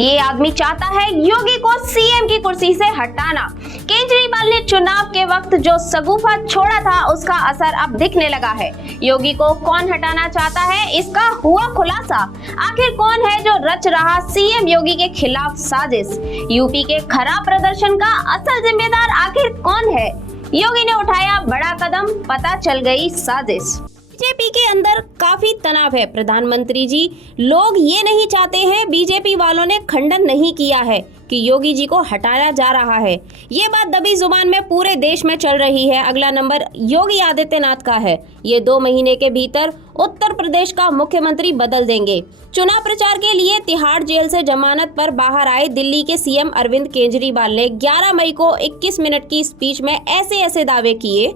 ये आदमी चाहता है योगी को सीएम की कुर्सी से हटाना। केजरीवाल ने चुनाव के वक्त जो शगुफा छोड़ा था उसका असर अब दिखने लगा है। योगी को कौन हटाना चाहता है, इसका हुआ खुलासा। आखिर कौन है जो रच रहा सीएम योगी के खिलाफ साजिश? यूपी के खराब प्रदर्शन का असल जिम्मेदार आखिर कौन है? योगी ने उठाया बड़ा कदम, पता चल गई साजिश। बीजेपी के अंदर काफी तनाव है। प्रधानमंत्री जी, लोग ये नहीं चाहते हैं, बीजेपी वालों ने खंडन नहीं किया है कि योगी जी को हटाया जा रहा है। ये बात दबी जुबान में पूरे देश में चल रही है। अगला नंबर योगी आदित्यनाथ का है। ये 2 महीने के भीतर उत्तर प्रदेश का मुख्यमंत्री बदल देंगे। चुनाव प्रचार के लिए तिहाड़ जेल से जमानत पर बाहर आए दिल्ली के सीएम अरविंद केजरीवाल ने 11 मई को 21 मिनट की स्पीच में ऐसे दावे किए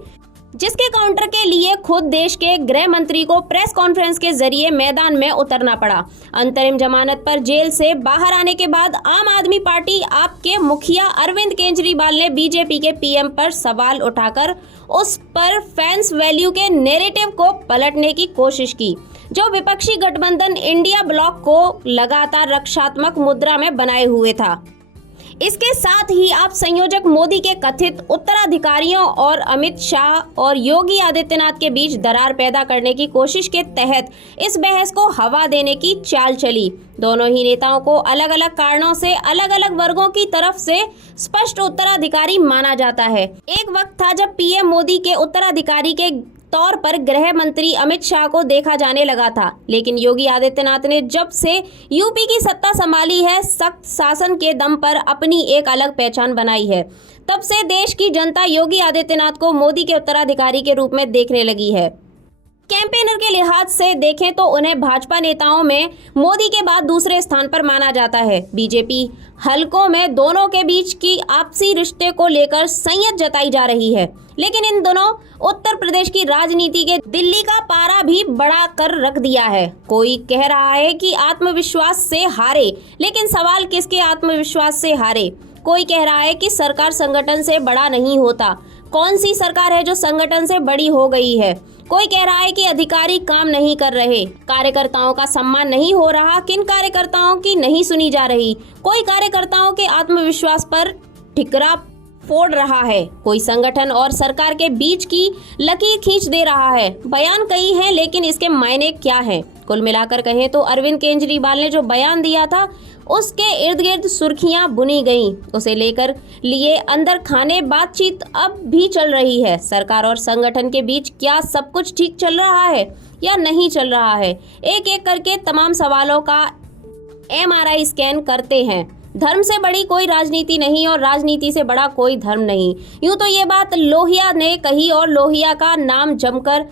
जिसके काउंटर के लिए खुद देश के गृह मंत्री को प्रेस कॉन्फ्रेंस के जरिए मैदान में उतरना पड़ा। अंतरिम जमानत पर जेल से बाहर आने के बाद आम आदमी पार्टी आप के मुखिया अरविंद केजरीवाल ने बीजेपी के पीएम पर सवाल उठाकर उस पर फैंस वैल्यू के नैरेटिव को पलटने की कोशिश की, जो विपक्षी गठबंधन इंडिया ब्लॉक को लगातार रक्षात्मक मुद्रा में बनाए हुए था। इसके साथ ही आप संयोजक मोदी के कथित उत्तराधिकारियों और अमित शाह और योगी आदित्यनाथ के बीच दरार पैदा करने की कोशिश के तहत इस बहस को हवा देने की चाल चली। दोनों ही नेताओं को अलग अलग कारणों से अलग अलग वर्गों की तरफ से स्पष्ट उत्तराधिकारी माना जाता है। एक वक्त था जब पीएम मोदी के उत्तराधिकारी के तौर पर गृह मंत्री अमित शाह को देखा जाने लगा था, लेकिन योगी आदित्यनाथ ने जब से यूपी की सत्ता संभाली है, सख्त शासन के दम पर अपनी एक अलग पहचान बनाई है। तब से देश की जनता योगी आदित्यनाथ को मोदी के उत्तराधिकारी के रूप में देखने लगी है। कैंपेनर के लिहाज से देखें तो उन्हें भाजपा नेताओं में मोदी के बाद दूसरे स्थान पर माना जाता है। बीजेपी हलकों में दोनों के बीच की आपसी रिश्ते को लेकर संयत जताई जा रही है, लेकिन इन दोनों उत्तर प्रदेश की राजनीति के दिल्ली का पारा भी बढ़ा कर रख दिया है। कोई कह रहा है कि आत्मविश्वास से हारे, लेकिन सवाल किसके आत्मविश्वास से हारे? कोई कह रहा है कि सरकार संगठन से बड़ा नहीं होता। कौन सी सरकार है जो संगठन से बड़ी हो गई है? कोई कह रहा है कि अधिकारी काम नहीं कर रहे, कार्यकर्ताओं का सम्मान नहीं हो रहा, किन कार्यकर्ताओं की नहीं सुनी जा रही। कोई कार्यकर्ताओं के आत्मविश्वास पर ठिकरा फोड़ रहा है, कोई संगठन और सरकार के बीच की लकीर खींच दे रहा है। बयान कई हैं, लेकिन इसके मायने क्या हैं? कुल मिलाकर कहें तो अरविंद केजरीवाल ने जो बयान दिया था उसके इर्द गिर्द सुर्खियां बुनी गईं। उसे लेकर लिए अंदर खाने बातचीत अब भी चल रही है। सरकार और संगठन के बीच क्या सब कुछ ठीक चल रहा है या नहीं चल रहा है? एक एक करके तमाम सवालों का MRI स्कैन करते हैं। धर्म से बड़ी कोई राजनीति नहीं और राजनीति से बड़ा कोई धर्म नहीं। यूं तो ये बात लोहिया ने कही, और लोहिया का नाम जमकर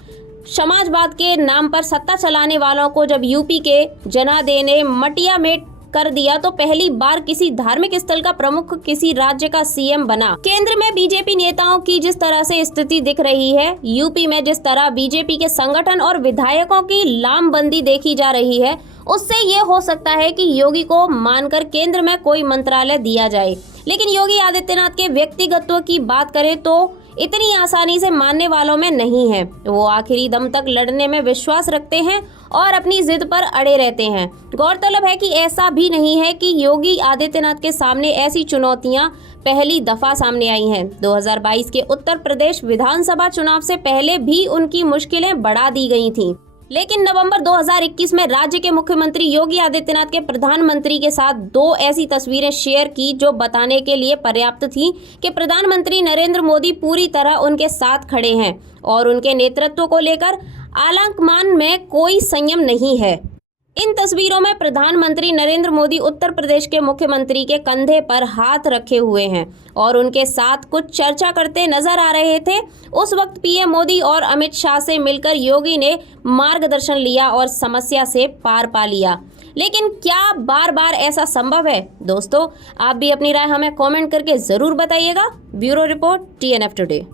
समाजवाद के नाम पर सत्ता चलाने वालों को जब यूपी के जनादे ने मटिया में कर दिया तो पहली बार किसी धार्मिक स्थल का प्रमुख किसी राज्य का सीएम बना। केंद्र में बीजेपी नेताओं की जिस तरह से स्थिति दिख रही है, यूपी में जिस तरह बीजेपी के संगठन और विधायकों की लामबंदी देखी जा रही है, उससे ये हो सकता है कि योगी को मानकर केंद्र में कोई मंत्रालय दिया जाए। लेकिन योगी आदित्यनाथ के व्यक्तिगतत्व की बात करें तो इतनी आसानी से मानने वालों में नहीं है। वो आखिरी दम तक लड़ने में विश्वास रखते हैं और अपनी जिद पर अड़े रहते हैं। गौरतलब है कि ऐसा भी नहीं है कि योगी आदित्यनाथ के सामने ऐसी चुनौतियां पहली दफा सामने आई हैं। 2022 के उत्तर प्रदेश विधानसभा चुनाव से पहले भी उनकी मुश्किलें बढ़ा दी गई थीं। लेकिन नवंबर 2021 में राज्य के मुख्यमंत्री योगी आदित्यनाथ के प्रधानमंत्री के साथ 2 ऐसी तस्वीरें शेयर की जो बताने के लिए पर्याप्त थी कि प्रधानमंत्री नरेंद्र मोदी पूरी तरह उनके साथ खड़े हैं और उनके नेतृत्व को लेकर आलंकमान में कोई संयम नहीं है। इन तस्वीरों में प्रधानमंत्री नरेंद्र मोदी उत्तर प्रदेश के मुख्यमंत्री के कंधे पर हाथ रखे हुए हैं और उनके साथ कुछ चर्चा करते नजर आ रहे थे। उस वक्त पीएम मोदी और अमित शाह से मिलकर योगी ने मार्गदर्शन लिया और समस्या से पार पा लिया। लेकिन क्या बार बार ऐसा संभव है? दोस्तों, आप भी अपनी राय हमें कमेंट करके जरूर बताइएगा। Bureau report, TNF today.